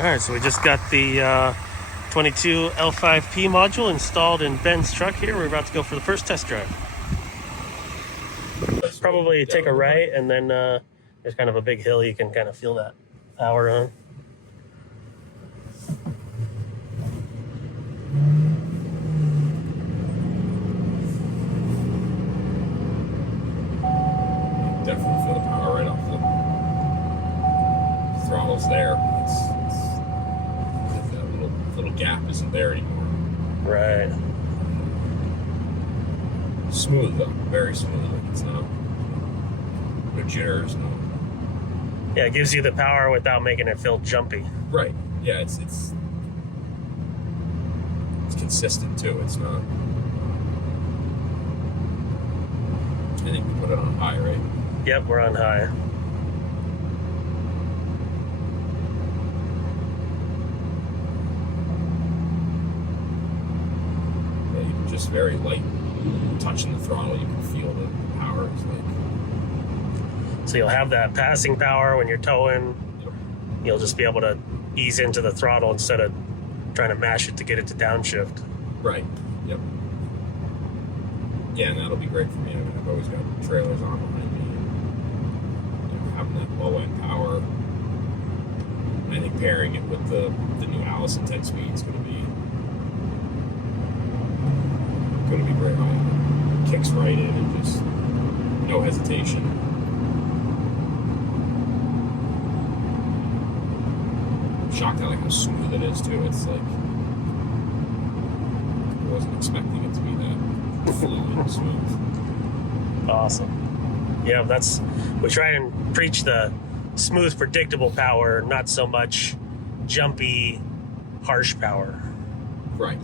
Alright, so we just got the 22 L5P module installed in Ben's truck here. We're about to go for the first test drive. Probably take a right, and then there's kind of a big hill you can kind of feel that power on. Definitely feel the power right off the throttles there. That little gap isn't there anymore. Right. Smooth though, very smooth. It's no jitters, no. Yeah, it gives you the power without making it feel jumpy. Right. Yeah, it's consistent too. It's not. I think we put it on high, right? Yep, we're on high. Yeah, you can just very light touching the throttle, you can feel the power. It's like, So you'll have that passing power when you're towing. yep. You'll just be able to ease into the throttle instead of trying to mash it to get it to downshift. Right. Yep. Yeah, and that'll be great for me. I mean, I've always got trailers on behind me. And, having that low end power. And I think pairing it with the new Allison 10 speed is going to be great. It kicks right in and just no hesitation. I'm shocked at like how smooth it is too. It's like I wasn't expecting it to be that fluid and smooth. Awesome. Yeah, we try and preach the smooth, predictable power, not so much jumpy, harsh power. Right.